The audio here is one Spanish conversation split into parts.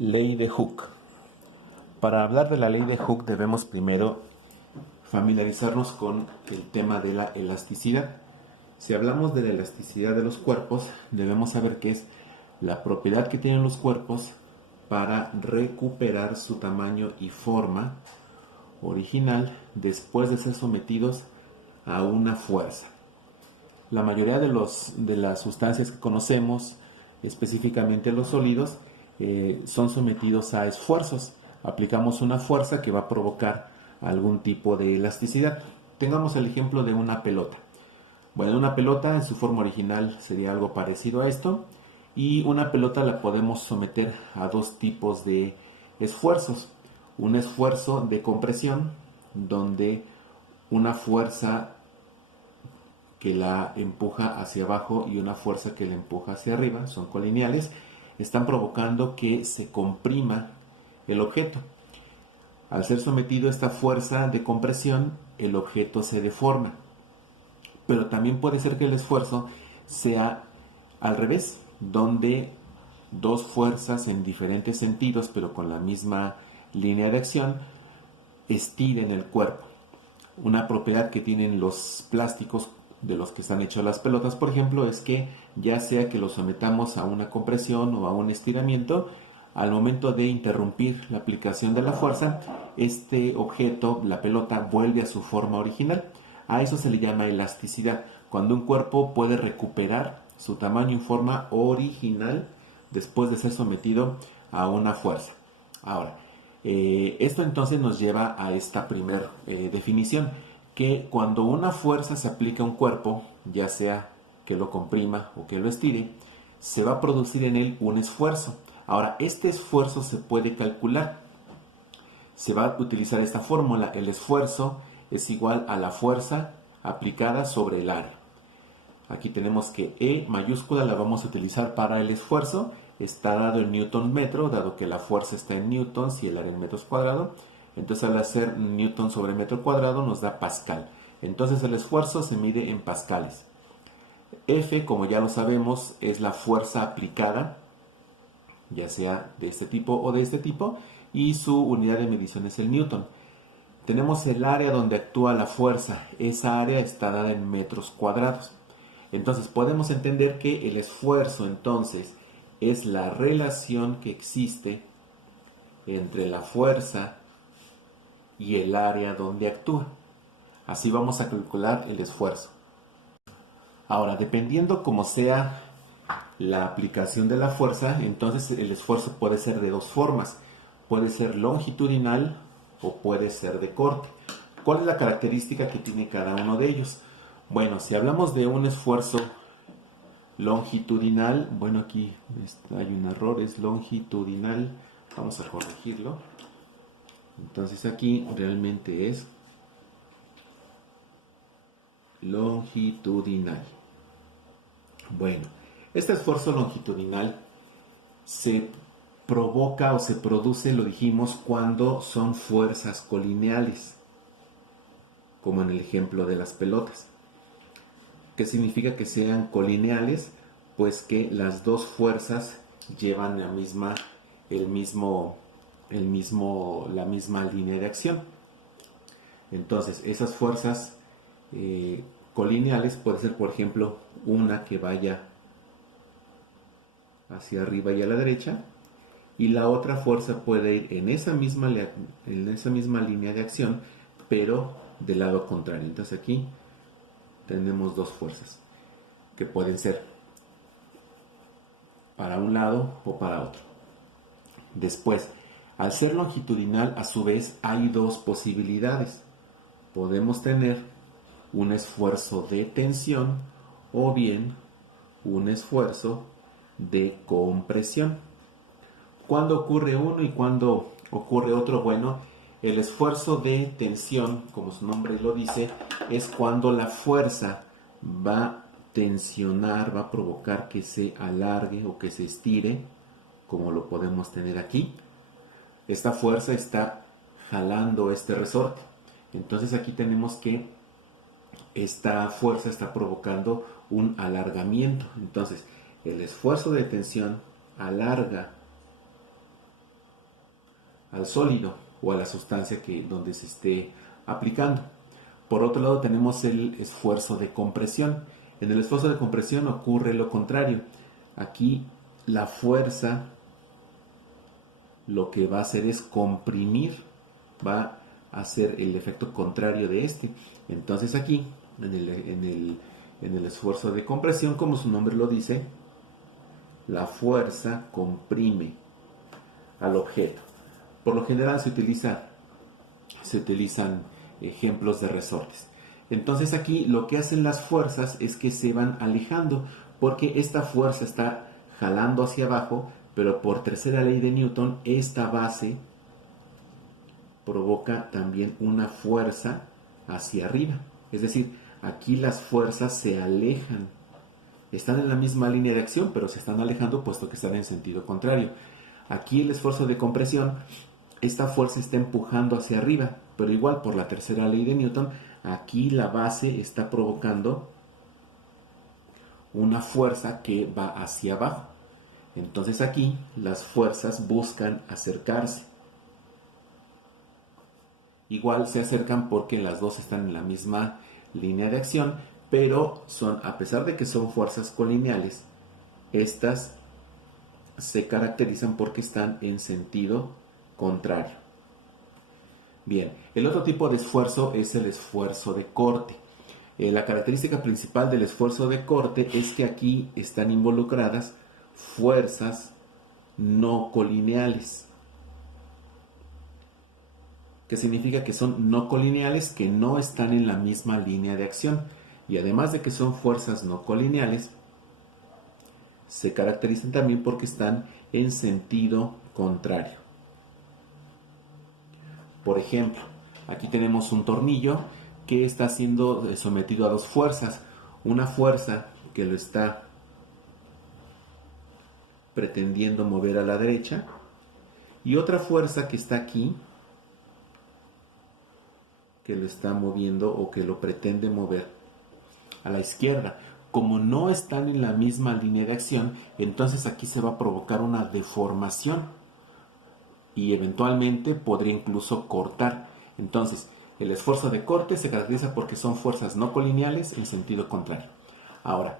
Ley de Hooke. Para hablar de la ley de Hooke debemos primero familiarizarnos con el tema de la elasticidad. Si hablamos de la elasticidad de los cuerpos, debemos saber que es la propiedad que tienen los cuerpos para recuperar su tamaño y forma original después de ser sometidos a una fuerza. La mayoría de las sustancias que conocemos, específicamente los sólidos, son sometidos a esfuerzos. Aplicamos una fuerza que va a provocar algún tipo de elasticidad. Tengamos el ejemplo de una pelota. Bueno, una pelota en su forma original sería algo parecido a esto, y una pelota la podemos someter a dos tipos de esfuerzos. Un esfuerzo de compresión, donde una fuerza que la empuja hacia abajo y una fuerza que la empuja hacia arriba, son colineales, están provocando que se comprima el objeto. Al ser sometido a esta fuerza de compresión, el objeto se deforma. Pero también puede ser que el esfuerzo sea al revés, donde dos fuerzas en diferentes sentidos, pero con la misma línea de acción, estiren el cuerpo. Una propiedad que tienen los plásticos de los que están hechos las pelotas, por ejemplo, es que ya sea que los sometamos a una compresión o a un estiramiento, al momento de interrumpir la aplicación de la fuerza, este objeto, la pelota, vuelve a su forma original. A eso se le llama elasticidad, cuando un cuerpo puede recuperar su tamaño y forma original después de ser sometido a una fuerza. Ahora, esto entonces nos lleva a esta primera definición, que cuando una fuerza se aplica a un cuerpo, ya sea que lo comprima o que lo estire, se va a producir en él un esfuerzo. Ahora, este esfuerzo se puede calcular. Se va a utilizar esta fórmula: el esfuerzo es igual a la fuerza aplicada sobre el área. Aquí tenemos que E mayúscula la vamos a utilizar para el esfuerzo. Está dado en newton metro, dado que la fuerza está en newtons y el área en metros cuadrados. Entonces, al hacer newton sobre metro cuadrado nos da pascal. Entonces, el esfuerzo se mide en pascales. F, como ya lo sabemos, es la fuerza aplicada, ya sea de este tipo o de este tipo, y su unidad de medición es el newton. Tenemos el área donde actúa la fuerza. Esa área está dada en metros cuadrados. Entonces podemos entender que el esfuerzo entonces es la relación que existe entre la fuerza y el área donde actúa. Así vamos a calcular el esfuerzo. Ahora, dependiendo cómo sea la aplicación de la fuerza, entonces el esfuerzo puede ser de dos formas. Puede ser longitudinal o puede ser de corte. ¿Cuál es la característica que tiene cada uno de ellos? Bueno, si hablamos de un esfuerzo longitudinal, bueno, aquí hay un error, es longitudinal, vamos a corregirlo. Entonces aquí realmente es longitudinal. Bueno, este esfuerzo longitudinal se provoca o se produce, lo dijimos, cuando son fuerzas colineales, como en el ejemplo de las pelotas. ¿Qué significa que sean colineales? Pues que las dos fuerzas llevan la misma línea de acción. Entonces, esas fuerzas colineales puede ser, por ejemplo, una que vaya hacia arriba y a la derecha, y la otra fuerza puede ir en esa misma línea de acción, pero del lado contrario. Entonces aquí tenemos dos fuerzas que pueden ser para un lado o para otro. Después, al ser longitudinal, a su vez, hay dos posibilidades. Podemos tener un esfuerzo de tensión o bien un esfuerzo de compresión. ¿Cuándo ocurre uno y cuándo ocurre otro? Bueno, el esfuerzo de tensión, como su nombre lo dice, es cuando la fuerza va a tensionar, va a provocar que se alargue o que se estire, como lo podemos tener aquí. Esta fuerza está jalando este resorte. Entonces aquí tenemos que esta fuerza está provocando un alargamiento. Entonces, el esfuerzo de tensión alarga al sólido o a la sustancia donde se esté aplicando. Por otro lado tenemos el esfuerzo de compresión. En el esfuerzo de compresión ocurre lo contrario. Aquí la fuerza lo que va a hacer es comprimir, va a hacer el efecto contrario de este. Entonces aquí, en el esfuerzo de compresión, como su nombre lo dice, la fuerza comprime al objeto. Por lo general se utilizan ejemplos de resortes. Entonces aquí lo que hacen las fuerzas es que se van alejando, porque esta fuerza está jalando hacia abajo, pero por tercera ley de Newton, esta base provoca también una fuerza hacia arriba. Es decir, aquí las fuerzas se alejan. Están en la misma línea de acción, pero se están alejando puesto que están en sentido contrario. Aquí el esfuerzo de compresión, esta fuerza está empujando hacia arriba, pero igual por la tercera ley de Newton, aquí la base está provocando una fuerza que va hacia abajo. Entonces aquí las fuerzas buscan acercarse. Igual se acercan porque las dos están en la misma línea de acción, pero a pesar de que son fuerzas colineales, estas se caracterizan porque están en sentido contrario. Bien, el otro tipo de esfuerzo es el esfuerzo de corte. La característica principal del esfuerzo de corte es que aquí están involucradas fuerzas no colineales. Que significa que son no colineales, que no están en la misma línea de acción. Y además de que son fuerzas no colineales, se caracterizan también porque están en sentido contrario. Por ejemplo, aquí tenemos un tornillo que está siendo sometido a dos fuerzas. Una fuerza que lo está pretendiendo mover a la derecha y otra fuerza que está aquí que lo está moviendo o que lo pretende mover a la izquierda. Como no están en la misma línea de acción, entonces aquí se va a provocar una deformación y eventualmente podría incluso cortar. Entonces, el esfuerzo de corte se caracteriza porque son fuerzas no colineales en sentido contrario. Ahora,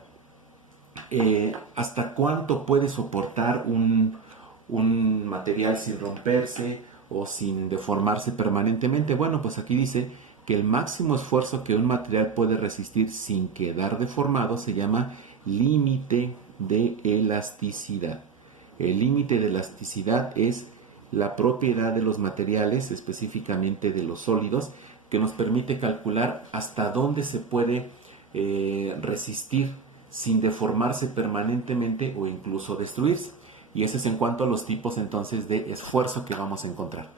¿hasta cuánto puede soportar un material sin romperse o sin deformarse permanentemente? Bueno, pues aquí dice que el máximo esfuerzo que un material puede resistir sin quedar deformado se llama límite de elasticidad. El límite de elasticidad es la propiedad de los materiales, específicamente de los sólidos, que nos permite calcular hasta dónde se puede resistir sin deformarse permanentemente o incluso destruirse. Y ese es en cuanto a los tipos entonces de esfuerzo que vamos a encontrar.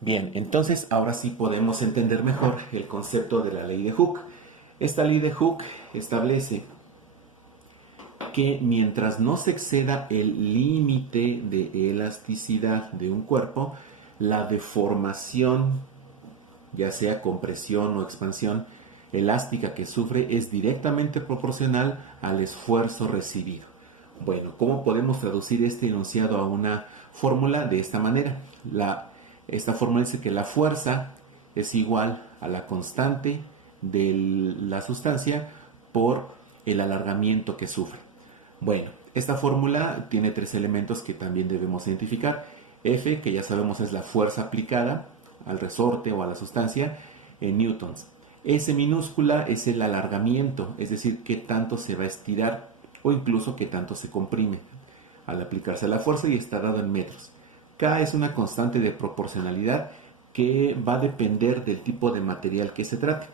Bien, entonces ahora sí podemos entender mejor el concepto de la ley de Hooke. Esta ley de Hooke establece que mientras no se exceda el límite de elasticidad de un cuerpo, la deformación, ya sea compresión o expansión elástica que sufre, es directamente proporcional al esfuerzo recibido. Bueno, ¿cómo podemos traducir este enunciado a una fórmula? De esta manera. Esta fórmula dice que la fuerza es igual a la constante de la sustancia por el alargamiento que sufre. Bueno, esta fórmula tiene tres elementos que también debemos identificar. F, que ya sabemos es la fuerza aplicada al resorte o a la sustancia en newtons. S minúscula es el alargamiento, es decir, qué tanto se va a estirar o incluso qué tanto se comprime al aplicarse la fuerza y está dado en metros. K es una constante de proporcionalidad que va a depender del tipo de material que se trate.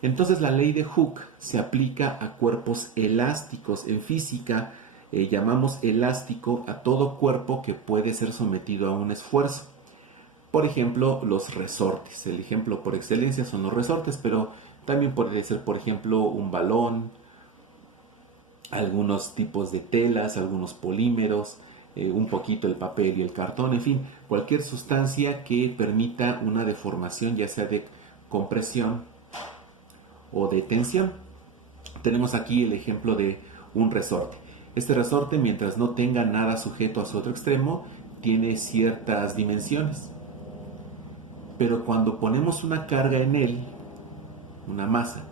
Entonces la ley de Hooke se aplica a cuerpos elásticos. En física llamamos elástico a todo cuerpo que puede ser sometido a un esfuerzo. Por ejemplo, los resortes. El ejemplo por excelencia son los resortes, pero también puede ser, por ejemplo, un balón, algunos tipos de telas, algunos polímeros, un poquito el papel y el cartón, en fin, cualquier sustancia que permita una deformación, ya sea de compresión o de tensión. Tenemos aquí el ejemplo de un resorte. Este resorte, mientras no tenga nada sujeto a su otro extremo, tiene ciertas dimensiones. Pero cuando ponemos una carga en él, una masa,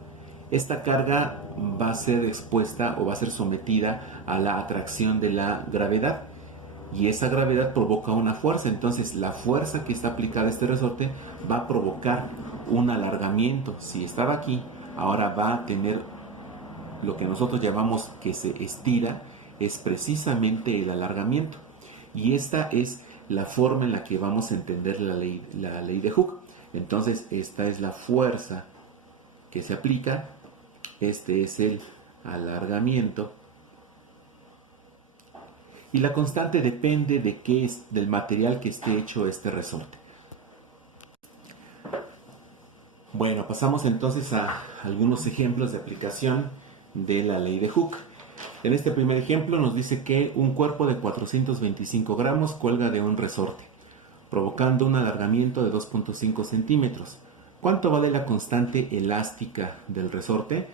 esta carga va a ser expuesta o va a ser sometida a la atracción de la gravedad. Y esa gravedad provoca una fuerza. Entonces la fuerza que está aplicada a este resorte va a provocar un alargamiento. Si estaba aquí, ahora va a tener lo que nosotros llamamos que se estira, es precisamente el alargamiento. Y esta es la forma en la que vamos a entender la ley de Hooke. Entonces esta es la fuerza que se aplica, este es el alargamiento, y la constante depende de qué es, del material que esté hecho este resorte. Bueno, pasamos entonces a algunos ejemplos de aplicación de la ley de Hooke. En este primer ejemplo nos dice que un cuerpo de 425 gramos cuelga de un resorte, provocando un alargamiento de 2.5 centímetros. ¿Cuánto vale la constante elástica del resorte?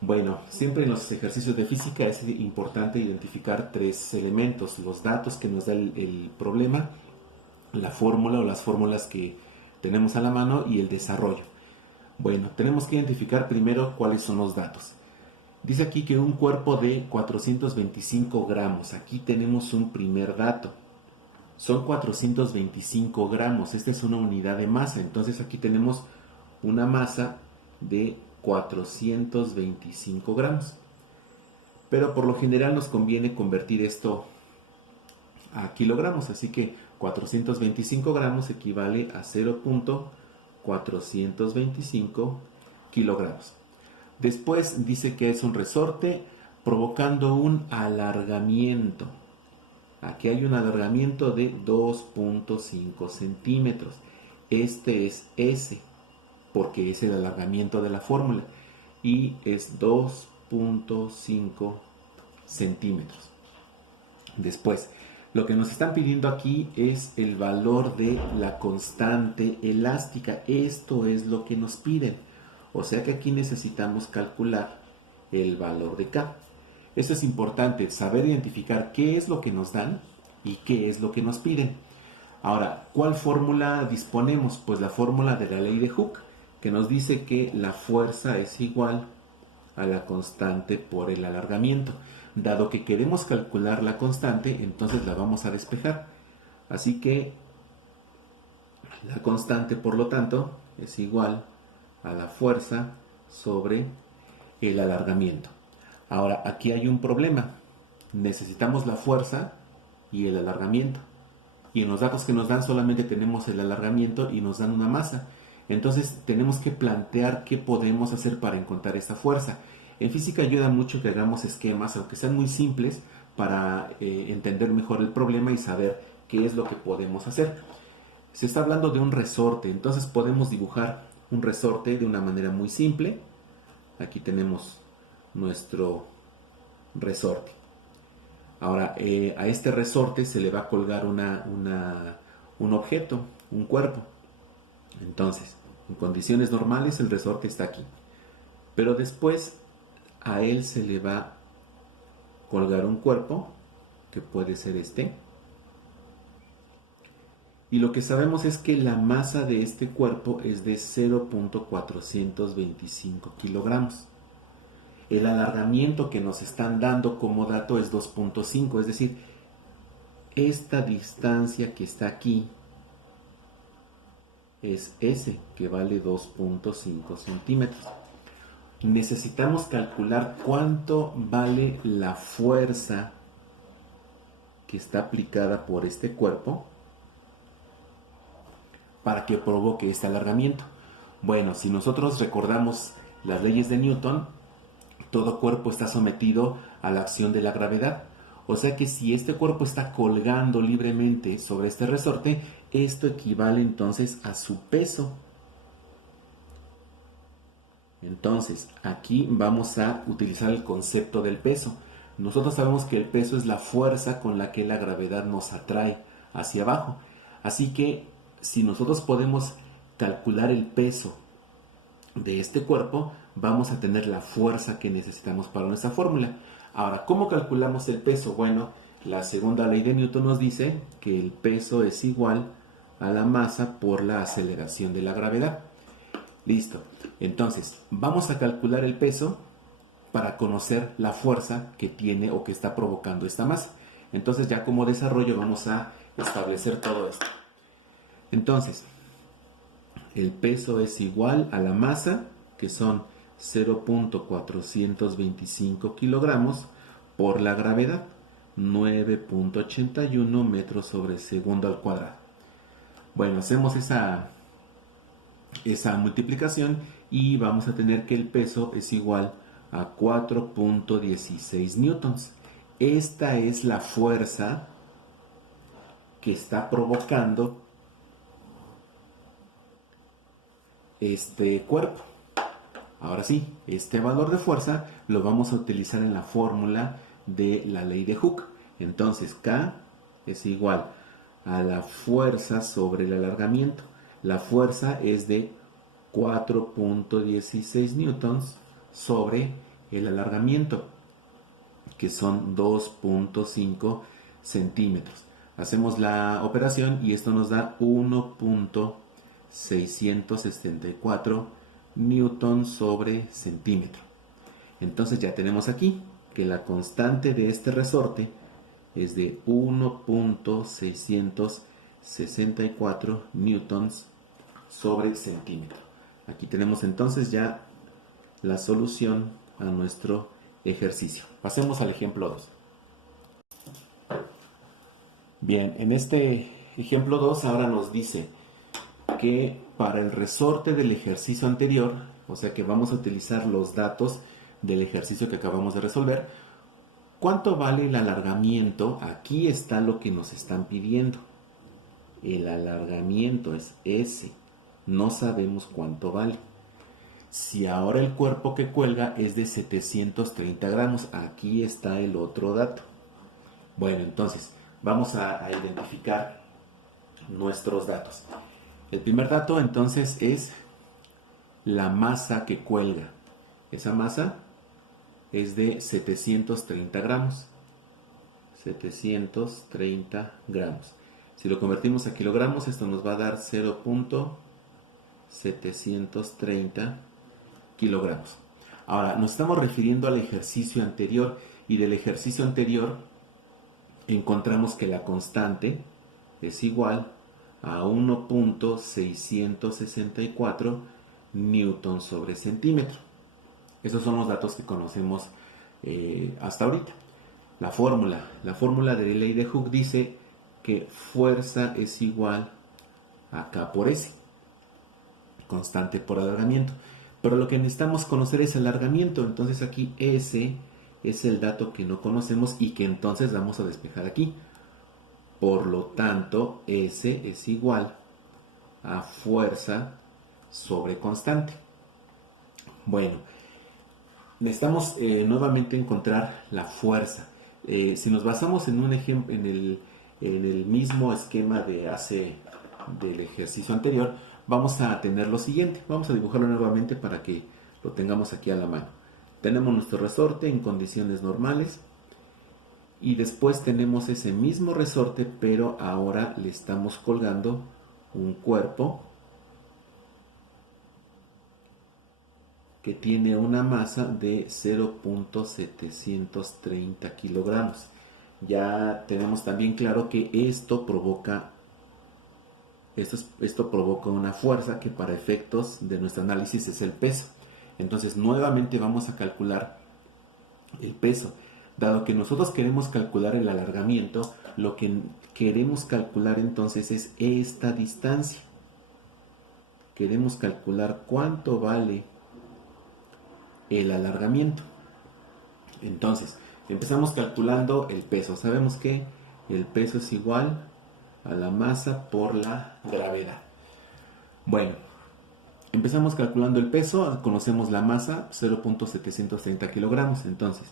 Bueno, siempre en los ejercicios de física es importante identificar tres elementos: los datos que nos da el problema, la fórmula o las fórmulas que tenemos a la mano y el desarrollo. Bueno, tenemos que identificar primero cuáles son los datos. Dice aquí que un cuerpo de 425 gramos, aquí tenemos un primer dato. Son 425 gramos, esta es una unidad de masa, entonces aquí tenemos una masa de 425 gramos. Pero por lo general nos conviene convertir esto a kilogramos, así que 425 gramos equivale a 0.425 kilogramos. Después dice que es un resorte provocando un alargamiento. Aquí hay un alargamiento de 2.5 centímetros. Este es S, porque es el alargamiento de la fórmula, y es 2.5 centímetros. Después, lo que nos están pidiendo aquí es el valor de la constante elástica. Esto es lo que nos piden. O sea que aquí necesitamos calcular el valor de K. Esto es importante, saber identificar qué es lo que nos dan y qué es lo que nos piden. Ahora, ¿cuál fórmula disponemos? Pues la fórmula de la ley de Hooke, que nos dice que la fuerza es igual a la constante por el alargamiento. Dado que queremos calcular la constante, entonces la vamos a despejar. Así que la constante, por lo tanto, es igual a la fuerza sobre el alargamiento. Ahora, aquí hay un problema. Necesitamos la fuerza y el alargamiento. Y en los datos que nos dan solamente tenemos el alargamiento y nos dan una masa. Entonces tenemos que plantear qué podemos hacer para encontrar esta fuerza. En física ayuda mucho que hagamos esquemas, aunque sean muy simples, para entender mejor el problema y saber qué es lo que podemos hacer. Se está hablando de un resorte, entonces podemos dibujar un resorte de una manera muy simple. Aquí tenemos nuestro resorte. Ahora, a este resorte se le va a colgar un objeto, un cuerpo. Entonces, en condiciones normales el resorte está aquí. Pero después a él se le va a colgar un cuerpo, que puede ser este. Y lo que sabemos es que la masa de este cuerpo es de 0.425 kilogramos. El alargamiento que nos están dando como dato es 2.5, es decir, esta distancia que está aquí es S, que vale 2.5 centímetros. Necesitamos calcular cuánto vale la fuerza que está aplicada por este cuerpo para que provoque este alargamiento. Bueno, si nosotros recordamos las leyes de Newton, todo cuerpo está sometido a la acción de la gravedad. O sea que si este cuerpo está colgando libremente sobre este resorte, esto equivale entonces a su peso. Entonces, aquí vamos a utilizar el concepto del peso. Nosotros sabemos que el peso es la fuerza con la que la gravedad nos atrae hacia abajo. Así que, si nosotros podemos calcular el peso de este cuerpo, vamos a tener la fuerza que necesitamos para nuestra fórmula. Ahora, ¿cómo calculamos el peso? Bueno, La segunda ley de Newton nos dice que el peso es igual a la masa por la aceleración de la gravedad. Listo. Entonces, vamos a calcular el peso para conocer la fuerza que tiene o que está provocando esta masa. Entonces, ya como desarrollo vamos a establecer todo esto. Entonces, el peso es igual a la masa, que son 0.425 kilogramos, por la gravedad, 9.81 metros sobre segundo al cuadrado. Bueno, hacemos esa multiplicación y vamos a tener que el peso es igual a 4.16 newtons. Esta es la fuerza que está provocando este cuerpo. Ahora sí, este valor de fuerza lo vamos a utilizar en la fórmula de la ley de Hooke. Entonces, K es igual a la fuerza sobre el alargamiento. La fuerza es de 4.16 newtons sobre el alargamiento, que son 2.5 centímetros. Hacemos la operación y esto nos da 1.674 newtons sobre centímetro. Entonces ya tenemos aquí que la constante de este resorte es de 1.664 newtons sobre centímetro. Aquí tenemos entonces ya la solución a nuestro ejercicio. Pasemos al ejemplo 2. Bien, en este ejemplo 2 ahora nos dice que para el resorte del ejercicio anterior, o sea que vamos a utilizar los datos del ejercicio que acabamos de resolver, ¿cuánto vale el alargamiento? Aquí está lo que nos están pidiendo. El alargamiento es S. No sabemos cuánto vale. Si ahora el cuerpo que cuelga es de 730 gramos, aquí está el otro dato. Bueno, entonces vamos a identificar nuestros datos. El primer dato entonces es la masa que cuelga. Esa masa es de 730 gramos. 730 gramos. Si lo convertimos a kilogramos, esto nos va a dar 0.730 kilogramos. Ahora, nos estamos refiriendo al ejercicio anterior y del ejercicio anterior encontramos que la constante es igual a 1.664 newton sobre centímetro. Esos son los datos que conocemos hasta ahorita. La fórmula de la ley de Hooke dice que fuerza es igual a K por S, constante por alargamiento. Pero lo que necesitamos conocer es el alargamiento. Entonces aquí S es el dato que no conocemos y que entonces vamos a despejar aquí. Por lo tanto, S es igual a fuerza sobre constante. Bueno, necesitamos nuevamente encontrar la fuerza. Si nos basamos en un ejemplo, en el mismo esquema del ejercicio anterior, vamos a tener lo siguiente. Vamos a dibujarlo nuevamente para que lo tengamos aquí a la mano. Tenemos nuestro resorte en condiciones normales y después tenemos ese mismo resorte, pero ahora le estamos colgando un cuerpo que tiene una masa de 0.730 kilogramos. Ya tenemos también claro que esto provoca una fuerza que para efectos de nuestro análisis es el peso. Entonces nuevamente vamos a calcular el peso. Dado que nosotros queremos calcular el alargamiento, lo que queremos calcular entonces es esta distancia. Queremos calcular cuánto vale el alargamiento. Entonces, empezamos calculando el peso. Sabemos que el peso es igual a la masa por la gravedad. Bueno, empezamos calculando el peso, conocemos la masa, 0.730 kilogramos. Entonces,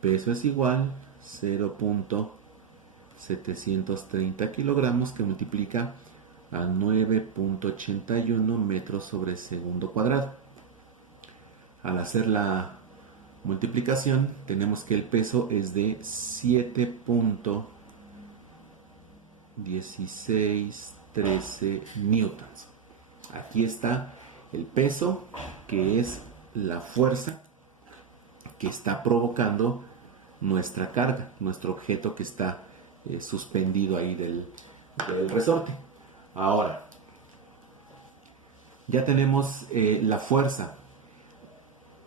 peso es igual 0.730 kilogramos que multiplica a 9.81 metros sobre segundo cuadrado. Al hacer la multiplicación, tenemos que el peso es de 7.1613 newtons. Aquí está el peso, que es la fuerza que está provocando nuestra carga, nuestro objeto que está suspendido ahí del resorte. Ahora, ya tenemos la fuerza.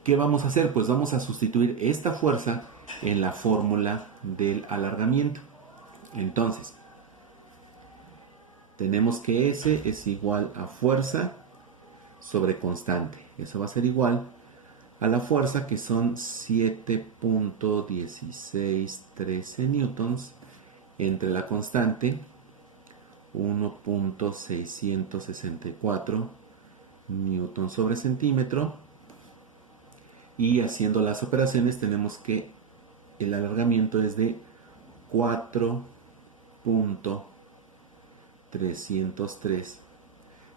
¿Qué vamos a hacer? Pues vamos a sustituir esta fuerza en la fórmula del alargamiento. Entonces, tenemos que S es igual a fuerza sobre constante. Eso va a ser igual a la fuerza, que son 7.1613 newtons, entre la constante 1.664 newtons sobre centímetro. Y haciendo las operaciones tenemos que el alargamiento es de 4.303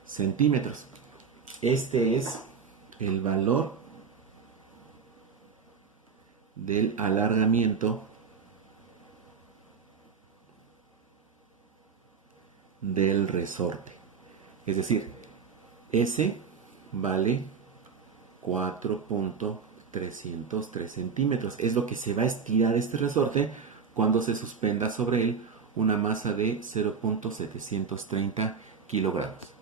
centímetros. Este es el valor del alargamiento del resorte. Es decir, S vale 4.303 centímetros. Es lo que se va a estirar este resorte cuando se suspenda sobre él una masa de 0.730 kilogramos.